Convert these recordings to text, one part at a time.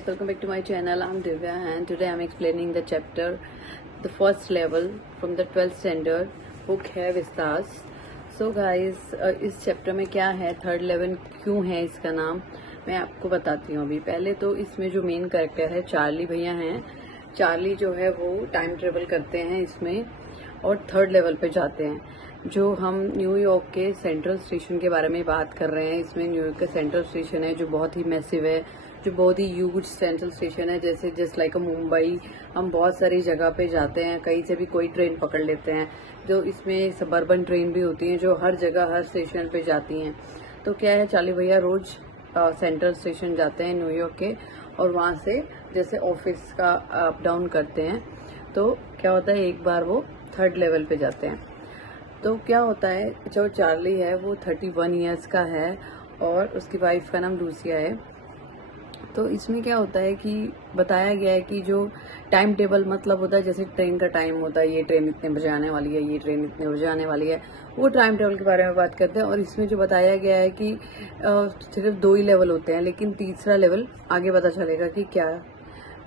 guys, welcome back to my channel. I'm Divya and today I'm explaining the chapter, the first level from the 12th standard book है Vistas. So guys, इस chapter में क्या है, third level क्यों है इसका नाम, मैं आपको बताती हूँ. अभी पहले तो इसमें जो मेन कैरेक्टर है चार्ली भैया हैं. चार्ली जो है वो टाइम ट्रेवल करते हैं इसमें और थर्ड लेवल पे जाते हैं. जो हम न्यूयॉर्क के सेंट्रल स्टेशन के बारे में बात कर रहे हैं, इसमें न्यूयॉर्क का सेंट्रल स्टेशन है जो बहुत ही मैसिव है, जो बहुत ही ह्यूज सेंट्रल स्टेशन है. जैसे जस्ट लाइक मुंबई, हम बहुत सारी जगह पे जाते हैं, कहीं से भी कोई ट्रेन पकड़ लेते हैं. जो इसमें सबर्बन ट्रेन भी होती हैं जो हर जगह हर स्टेशन पे जाती हैं. तो क्या है, चार्ली भैया रोज सेंट्रल स्टेशन जाते हैं न्यूयॉर्क के और वहाँ से जैसे ऑफिस का अप डाउन करते हैं. तो क्या होता है, एक बार वो थर्ड लेवल पे जाते हैं. तो क्या होता है, जो चार्ली है वो 31 ईयर्स का है और उसकी वाइफ का नाम लूसिया है. तो इसमें क्या होता है कि बताया गया है कि जो टाइम टेबल मतलब होता है, जैसे ट्रेन का टाइम होता है, ये ट्रेन इतने बजे आने वाली है, ये ट्रेन इतने बजे आने वाली है, वो टाइम टेबल के बारे में बात करते हैं. और इसमें जो बताया गया है कि सिर्फ 2 ही लेवल होते हैं, लेकिन तीसरा लेवल आगे पता चलेगा कि क्या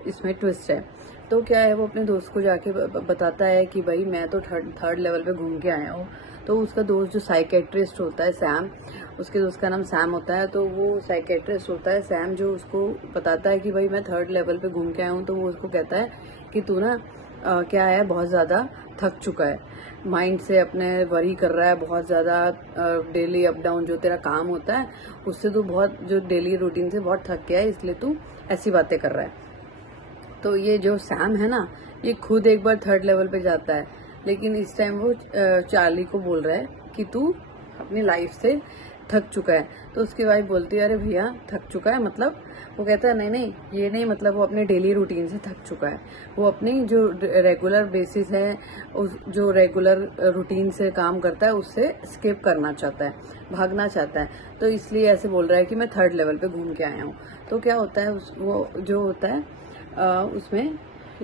इसमें ट्विस्ट है. तो क्या है, वो अपने दोस्त को जाके बताता है कि भाई मैं तो थर्ड लेवल पे घूम के आया हूँ. तो उसका दोस्त जो साइकेट्रिस्ट होता है सैम, उसके दोस्त का नाम सैम होता है. तो वो साइकेट्रिस्ट होता है सैम, जो उसको बताता है कि भाई मैं थर्ड लेवल पे घूम के आया हूँ. तो वो उसको कहता है कि तू ना क्या है, बहुत ज़्यादा थक चुका है, माइंड से अपने वरी कर रहा है बहुत ज़्यादा. डेली अप डाउन जो तेरा काम होता है उससे तू बहुत, जो डेली रूटीन से बहुत थक गया है, इसलिए तू ऐसी बातें कर रहा है. तो ये जो सैम है ना, ये खुद एक बार थर्ड लेवल पे जाता है, लेकिन इस टाइम वो चार्ली को बोल रहा है कि तू अपनी लाइफ से थक चुका है. तो उसकी वाइफ बोलती है, अरे भैया थक चुका है मतलब? वो कहता है नहीं नहीं, ये नहीं, मतलब वो अपने डेली रूटीन से थक चुका है. वो अपनी जो रेगुलर बेसिस है, उस जो रेगुलर रूटीन से काम करता है उससे स्किप करना चाहता है, भागना चाहता है. तो इसलिए ऐसे बोल रहा है कि मैं थर्ड लेवल पे घूम के आया हूँ. तो क्या होता है, वो जो होता है उसमें,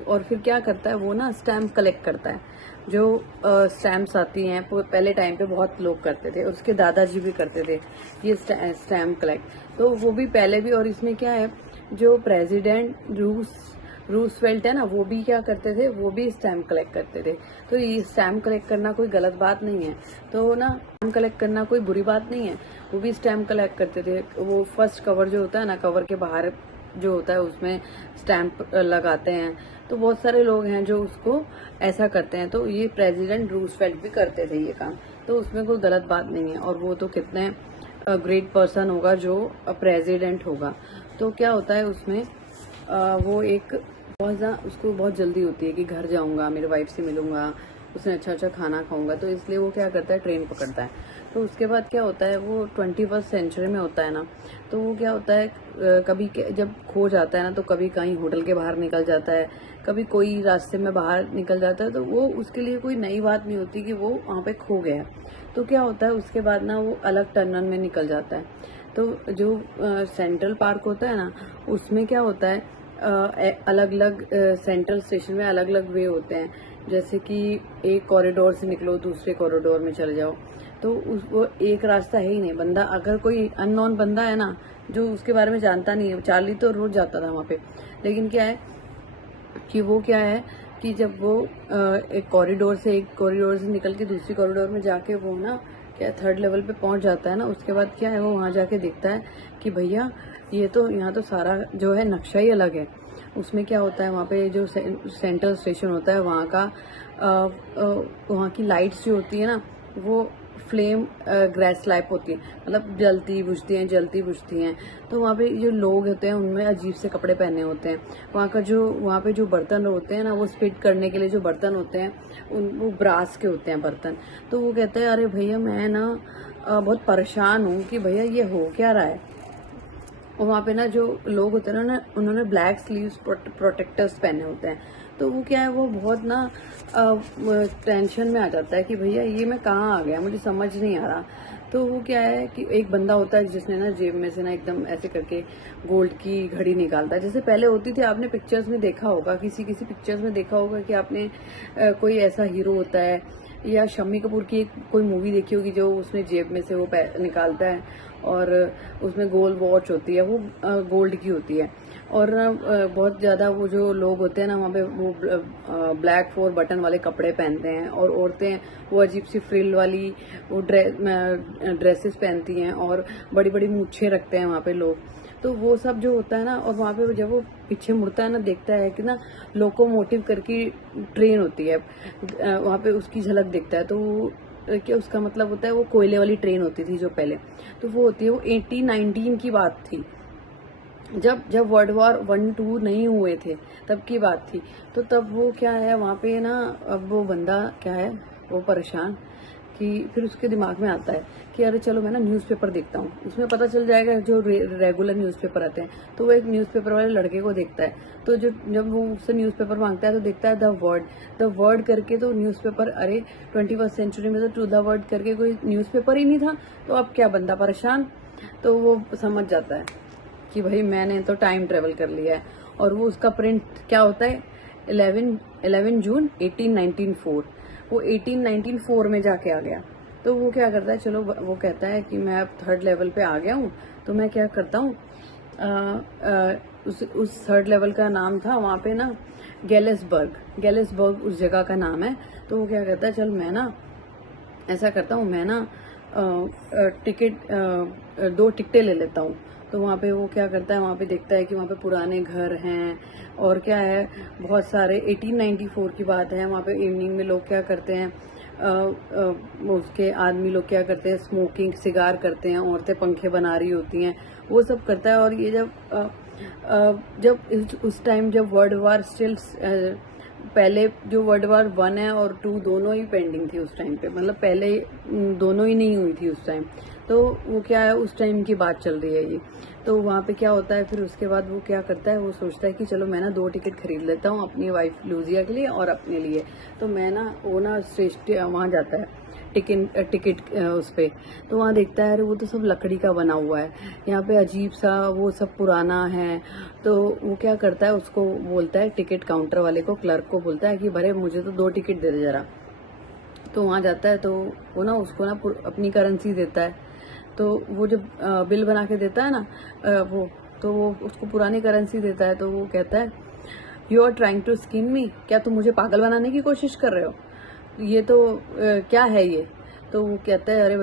और फिर क्या करता है वो ना, स्टैम्प कलेक्ट करता है. जो स्टैम्प्स आती हैं, पहले टाइम पे बहुत लोग करते थे, उसके दादाजी भी करते थे ये स्टैम्प कलेक्ट. तो वो भी पहले भी, और इसमें क्या है, जो प्रेसिडेंट रूसवेल्ट है ना, वो भी क्या करते थे, वो भी स्टैम्प कलेक्ट करते थे. तो ये स्टैम्प कलेक्ट करना कोई गलत बात नहीं है. तो ना, स्टैम्प कलेक्ट करना कोई बुरी बात नहीं है. वो भी स्टैम्प कलेक्ट करते थे. वो फर्स्ट कवर जो होता है ना, कवर के बाहर जो होता है उसमें स्टैम्प लगाते हैं. तो बहुत सारे लोग हैं जो उसको ऐसा करते हैं. तो ये प्रेसिडेंट रूसवेल्ट भी करते थे ये काम. तो उसमें कोई गलत बात नहीं है. और वो तो कितने ग्रेट पर्सन होगा जो प्रेसिडेंट होगा. तो क्या होता है उसमें, वो एक उसको बहुत जल्दी होती है कि घर जाऊंगा, मेरे वाइफ से मिलूंगा, उसने अच्छा अच्छा खाना खाऊंगा. तो इसलिए वो क्या करता है, ट्रेन पकड़ता है. तो उसके बाद क्या होता है, वो 21st सेंचुरी में होता है ना. तो वो क्या होता है, कभी जब खो जाता है ना, तो कभी कहीं होटल के बाहर निकल जाता है, कभी कोई रास्ते में बाहर निकल जाता है. तो वो उसके लिए कोई नई बात नहीं होती कि वो वहाँ पे खो गया. तो क्या होता है, उसके बाद ना वो अलग टनल में निकल जाता है. तो जो सेंट्रल पार्क होता है ना, उसमें क्या होता है, अलग अलग सेंट्रल स्टेशन में अलग अलग वे होते हैं. जैसे कि एक कॉरिडोर से निकलो दूसरे कॉरिडोर में चले जाओ. तो वो एक रास्ता है ही नहीं. बंदा, अगर कोई अननोन बंदा है ना, जो उसके बारे में जानता नहीं है, चार्ली तो रोज जाता था वहाँ पे, लेकिन क्या है कि वो क्या है कि जब वो एक कॉरिडोर से निकल के दूसरी कॉरिडोर में जाके वो ना क्या थर्ड लेवल पे पहुंच जाता है ना, उसके बाद क्या है, वो वहाँ जाके देखता है कि भैया ये तो, यहाँ तो सारा जो है नक्शा ही अलग है. उसमें क्या होता है, वहाँ पे जो सेंट्रल स्टेशन होता है, वहाँ की लाइट्स जो होती है ना, वो फ्लेम ग्रेस लाइट होती है, मतलब जलती बुझती हैं. तो वहाँ पे जो लोग होते हैं उनमें अजीब से कपड़े पहने होते हैं. वहाँ पे जो बर्तन होते हैं ना, वो स्पिट करने के लिए जो बर्तन होते हैं, वो ब्रास के होते हैं बर्तन. तो वो कहते हैं, अरे भैया मैं ना बहुत परेशान हूँ कि भैया ये हो क्या रहा है. और वहाँ पे ना जो लोग होते हैं ना, उन्होंने ब्लैक स्लीव्स प्रोटेक्टर्स पहने होते हैं. तो वो क्या है, वो बहुत ना टेंशन में आ जाता है कि भैया ये मैं कहाँ आ गया, मुझे समझ नहीं आ रहा. तो वो क्या है कि एक बंदा होता है जिसने ना जेब में से ना एकदम ऐसे करके गोल्ड की घड़ी निकालता है, जैसे पहले होती थी. आपने पिक्चर्स में देखा होगा, किसी पिक्चर्स में देखा होगा कि आपने कोई ऐसा हीरो होता है, या शम्मी कपूर की कोई मूवी देखी होगी जो उसमें जेब में से वो निकालता है और उसमें गोल्ड वॉच होती है, वो गोल्ड की होती है. और ना बहुत ज़्यादा वो जो लोग होते हैं ना वहाँ पे वो ब्लैक 4 बटन वाले कपड़े पहनते हैं, और औरतें वो अजीब सी फ्रिल वाली वो ड्रेसेस पहनती हैं और बड़ी बड़ी मूछें रखते हैं वहाँ पे लोग। तो वो सब जो होता है ना, और वहाँ पे जब वो पीछे मुड़ता है ना, देखता है कि ना लोकोमोटिव करके ट्रेन होती है, वहाँ पे उसकी झलक दिखता है। तो वो क्या उसका मतलब होता है, वो कोयले वाली ट्रेन होती थी जो पहले, तो वो होती है, वो 1819 की बात थी, जब वर्ल्ड वॉर 1-2 नहीं हुए थे तब की बात थी। तो तब वो क्या है वहाँ पे ना, अब वो बंदा क्या है, वो परेशान कि फिर उसके दिमाग में आता है कि अरे चलो मैं ना न्यूज़पेपर देखता हूँ, उसमें पता चल जाएगा जो रेगुलर न्यूज़पेपर आते हैं। तो वो एक न्यूज़पेपर वाले लड़के को देखता है, तो जब वो उससे न्यूज़पेपर मांगता है तो देखता है द वर्ड करके, तो न्यूज़पेपर, अरे 21st सेंचुरी में तो टू द वर्ड करके कोई न्यूज़पेपर ही नहीं था। तो अब क्या, बंदा परेशान, तो वो समझ जाता है कि भाई मैंने तो टाइम ट्रेवल कर लिया है। और वो उसका प्रिंट क्या होता है, 11 जून 1894, वो 1894 में जाके आ गया। तो वो क्या करता है, चलो वो कहता है कि मैं अब 3rd लेवल पे आ गया हूँ, तो मैं क्या करता हूँ, उस 3rd लेवल का नाम था वहाँ पे ना गैलेसबर्ग उस जगह का नाम है। तो वो क्या कहता है, चल मैं ना ऐसा करता हूँ, मैं ना टिकट 2 टिकटें ले लेता हूँ। तो वहाँ पे वो क्या करता है, वहाँ पे देखता है कि वहाँ पे पुराने घर हैं, और क्या है, बहुत सारे 1894 की बात है। वहाँ पे इवनिंग में लोग क्या करते हैं, उसके आदमी लोग क्या करते हैं, स्मोकिंग सिगार करते हैं, औरतें पंखे बना रही होती हैं, वो सब करता है। और ये जब उस टाइम जब वर्ल्ड वार स्टिल, पहले जो वर्ल्ड वार 1 है और 2 दोनों ही पेंडिंग थी उस टाइम पे, मतलब पहले दोनों ही नहीं हुई थी उस टाइम। तो वो क्या है, उस टाइम की बात चल रही है ये। तो वहाँ पे क्या होता है, फिर उसके बाद वो क्या करता है, वो सोचता है कि चलो मैं ना 2 टिकट खरीद लेता हूँ अपनी वाइफ लूजिया के लिए और अपने लिए। तो मैं ना वो ना श्रेष्ठ वहाँ जाता है टिकट उस पे, तो वहाँ देखता है अरे वो तो सब लकड़ी का बना हुआ है, यहाँ पे अजीब सा वो सब पुराना है। तो वो क्या करता है, उसको बोलता है, टिकट काउंटर वाले को, क्लर्क को बोलता है कि भरे मुझे तो 2 टिकट दे दे जरा। तो वहाँ जाता है, तो वो ना उसको ना अपनी करेंसी देता है। तो वो जब बिल बना के देता है ना, तो वो उसको पुरानी करेंसी देता है। तो वो कहता है, you are trying to skim me, क्या तुम मुझे पागल बनाने की कोशिश कर रहे हो, ये तो क्या है ये। तो वो कहता है, अरे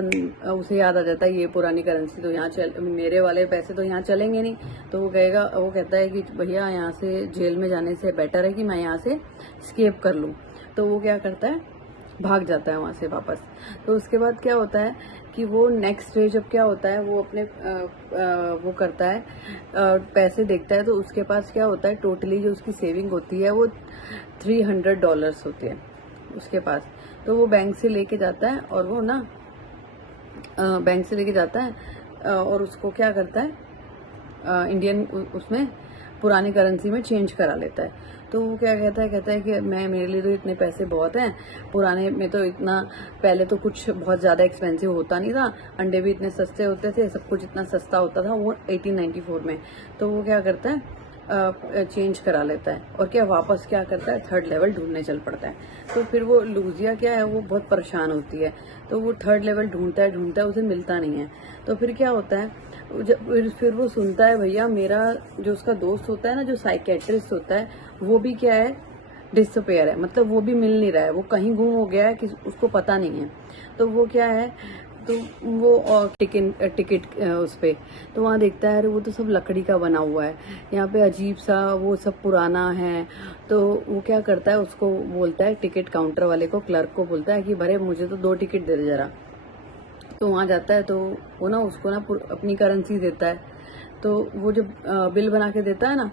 उसे याद आ जाता है ये पुरानी करेंसी तो यहाँ मेरे वाले पैसे तो यहाँ चलेंगे नहीं। तो वो कहता है कि भैया यहाँ से जेल में जाने से बेटर है कि मैं यहाँ से स्केप कर लूँ। तो वो क्या करता है, भाग जाता है वहाँ से वापस। तो उसके बाद क्या होता है कि वो नेक्स्ट डे जब क्या होता है, वो अपने वो करता है, पैसे देखता है, तो उसके पास क्या होता है, टोटली जो उसकी सेविंग होती है वो $300 होती है उसके पास। तो वो बैंक से लेके जाता है, और वो ना बैंक से लेके जाता है और उसको क्या करता है, इंडियन उसमें पुरानी करेंसी में चेंज करा लेता है। तो वो क्या कहता है कि मेरे लिए तो इतने पैसे बहुत हैं, पुराने में तो इतना, पहले तो कुछ बहुत ज़्यादा एक्सपेंसिव होता नहीं था, अंडे भी इतने सस्ते होते थे, सब कुछ इतना सस्ता होता था वो 1894 में। तो वो क्या करता है, चेंज करा लेता है, और क्या वापस क्या करता है, 3rd लेवल ढूंढने चल पड़ता है। तो फिर वो लूजिया क्या है, वो बहुत परेशान होती है। तो वो 3rd लेवल ढूंढता है, उसे मिलता नहीं है। तो फिर क्या होता है, फिर वो सुनता है, भैया मेरा जो उसका दोस्त होता है ना, जो साइकेट्रिस्ट होता है, वो भी क्या है, डिसअपेयर है, मतलब वो भी मिल नहीं रहा है, वो कहीं गुम हो गया है कि उसको पता नहीं है। तो वो क्या है, तो वो टिकट उस पे, तो वहाँ देखता है अरे वो तो सब लकड़ी का बना हुआ है, यहाँ पे अजीब सा वो सब पुराना है। तो वो क्या करता है, उसको बोलता है, टिकट काउंटर वाले को, क्लर्क को बोलता है कि भरे मुझे तो 2 टिकट दे दे जरा। तो वहाँ जाता है, तो वो ना उसको ना अपनी करेंसी देता है। तो वो जब बिल बना के देता है ना,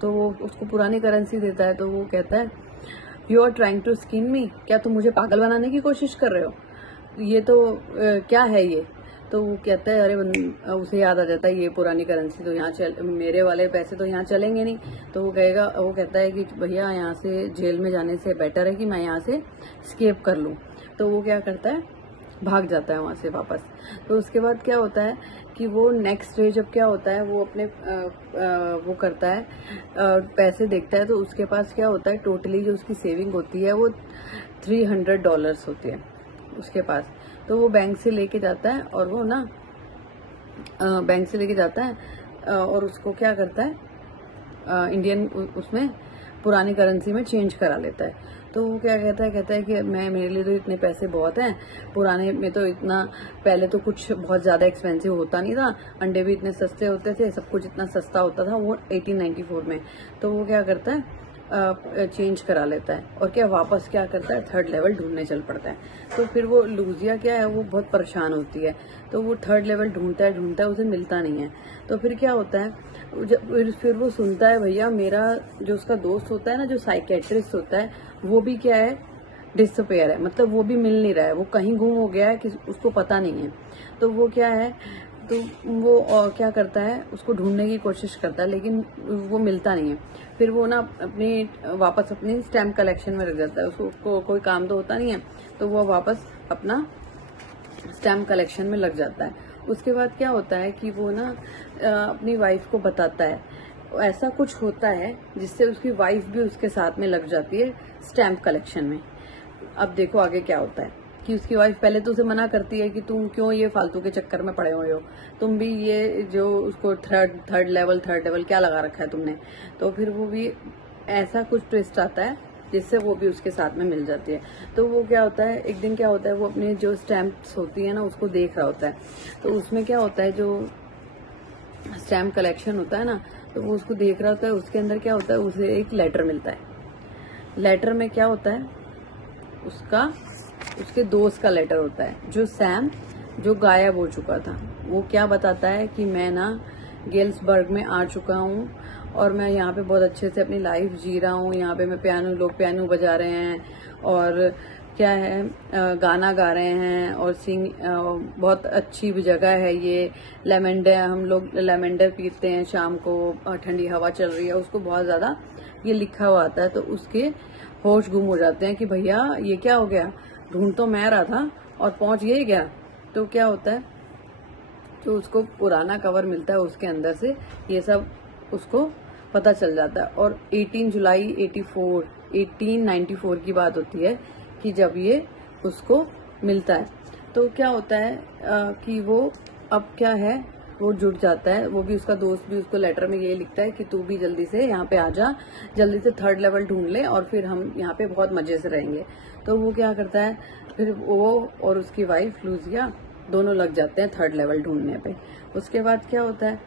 तो वो उसको पुरानी करेंसी देता है। तो वो कहता है, you are trying to skim me, क्या तुम मुझे पागल बनाने की कोशिश कर रहे हो, ये तो क्या है ये। तो वो कहता है, अरे उसे याद आ जाता है ये पुरानी करेंसी तो यहाँ मेरे वाले पैसे तो यहाँ चलेंगे नहीं। तो वो कहता है कि भैया यहाँ से जेल में जाने से बेटर है कि मैं यहाँ से स्केप कर लूँ। तो वो क्या करता है, भाग जाता है वहाँ से वापस। तो उसके बाद क्या होता है कि वो नेक्स्ट डे जब क्या होता है, वो अपने वो करता है, पैसे देखता है, तो उसके पास क्या होता है, टोटली जो उसकी सेविंग होती है वो $300 होती है उसके पास। तो वो बैंक से लेके जाता है, और वो ना बैंक से लेके जाता है और उसको क्या करता है, इंडियन उसमें पुरानी करेंसी में चेंज करा लेता है। तो वो क्या कहता है कि मेरे लिए तो इतने पैसे बहुत हैं, पुराने में तो इतना, पहले तो कुछ बहुत ज़्यादा एक्सपेंसिव होता नहीं था, अंडे भी इतने सस्ते होते थे, सब कुछ इतना सस्ता होता था वो 1894 में। तो वो क्या करता है, चेंज करा लेता है और क्या वापस क्या करता है, थर्ड लेवल ढूंढने चल पड़ता है। तो फिर वो लूजिया क्या है, वो बहुत परेशान होती है, तो वो थर्ड लेवल ढूंढता है, उसे मिलता नहीं है। तो फिर क्या होता है, फिर वो सुनता है भैया मेरा जो उसका दोस्त होता है ना, जो साइकेट्रिस्ट होता है, वो भी क्या है, डिसअपेयर है, मतलब वो भी मिल नहीं रहा है, वो कहीं गुम हो गया है कि उसको पता नहीं है। तो वो क्या है, तो वो क्या करता है, उसको ढूंढने की कोशिश करता है लेकिन वो मिलता नहीं है। फिर वो ना वापस अपनी स्टैम्प कलेक्शन में रख जाता है, उसको कोई काम तो होता नहीं है, तो वो वापस अपना स्टैम्प कलेक्शन में लग जाता है। उसके बाद क्या होता है कि वो ना अपनी वाइफ को बताता है, ऐसा कुछ होता है जिससे उसकी वाइफ भी उसके साथ में लग जाती है स्टैम्प कलेक्शन में। अब देखो आगे क्या होता है कि उसकी वाइफ पहले तो उसे मना करती है कि तुम क्यों ये फालतू के चक्कर में पड़े हुए हो, तुम भी ये जो उसको थर्ड लेवल क्या लगा रखा है तुमने। तो फिर वो भी ऐसा कुछ ट्विस्ट आता है जिससे वो भी उसके साथ में मिल जाती है। तो वो क्या होता है, एक दिन क्या होता है, वो अपनी जो स्टैम्प्स होती है ना उसको देख रहा होता है। तो उसमें क्या होता है, जो स्टैम्प कलेक्शन होता है ना, तो वो उसको देख रहा होता है, उसके अंदर क्या होता है, उसे एक लेटर मिलता है। लेटर में क्या होता है, उसके दोस्त का लेटर होता है, जो सैम जो गायब हो चुका था। वो क्या बताता है कि मैं ना गेल्सबर्ग में आ चुका हूँ और मैं यहाँ पे बहुत अच्छे से अपनी लाइफ जी रहा हूँ। यहाँ पे मैं लोग पियानो बजा रहे हैं और क्या है, गाना गा रहे हैं और बहुत अच्छी भी जगह है ये। लेमेंडर, हम लोग लेमेंडर पीते हैं शाम को, ठंडी हवा चल रही है, उसको बहुत ज़्यादा ये लिखा हुआ आता है। तो उसके होश गुम हो जाते हैं कि भैया ये क्या हो गया, ढूंढ तो मैं रहा था और पहुंच ये गया। तो क्या होता है, जो उसको पुराना कवर मिलता है उसके अंदर से ये सब उसको पता चल जाता है। और 18 जुलाई 1894 की बात होती है कि जब ये उसको मिलता है। तो क्या होता है कि वो अब क्या है, वो जुट जाता है, वो भी उसका दोस्त भी उसको लेटर में ये लिखता है कि तू भी जल्दी से यहाँ पे आ जा, जल्दी से थर्ड लेवल ढूंढ ले और फिर हम यहाँ पे बहुत मजे से रहेंगे। तो वो क्या करता है, फिर वो और उसकी वाइफ लूजिया दोनों लग जाते हैं थर्ड लेवल ढूंढने पे। उसके बाद क्या होता है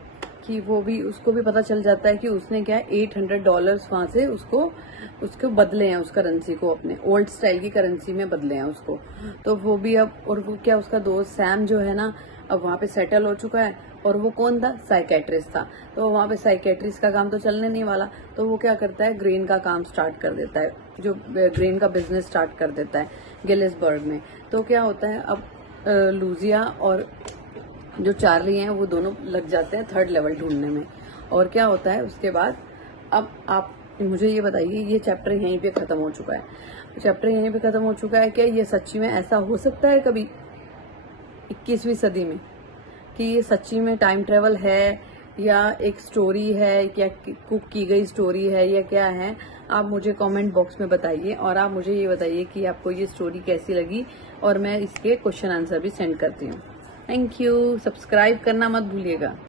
कि उसको भी पता चल जाता है कि उसने क्या है $800 वहां से उसको बदले हैं, उस करेंसी को अपने ओल्ड स्टाइल की करेंसी में बदले हैं उसको। तो वो भी अब, और वो क्या, उसका दोस्त सैम जो है ना अब वहां पे सेटल हो चुका है, और वो कौन था, साइकेट्रिस्ट था। तो वहां पे साइकेट्रिस्ट का काम तो चलने नहीं वाला, तो वो क्या करता है, ग्रेन का काम स्टार्ट कर देता है, जो ग्रेन का बिजनेस स्टार्ट कर देता है गेलिसबर्ग में। तो क्या होता है, अब लूजिया और जो चार्ली हैं वो दोनों लग जाते हैं थर्ड लेवल ढूंढने में। और क्या होता है उसके बाद, अब आप मुझे ये बताइए, ये चैप्टर यहीं पे खत्म हो चुका है, चैप्टर यहीं पे खत्म हो चुका है। क्या ये सच्ची में ऐसा हो सकता है कभी 21वीं सदी में कि ये सच्ची में टाइम ट्रेवल है या एक स्टोरी है, या कुक की गई स्टोरी है, या क्या है? आप मुझे कमेंट बॉक्स में बताइए और आप मुझे ये बताइए कि आपको ये स्टोरी कैसी लगी, और मैं इसके क्वेश्चन आंसर भी सेंड करती हूँ। थैंक यू, सब्सक्राइब करना मत भूलिएगा।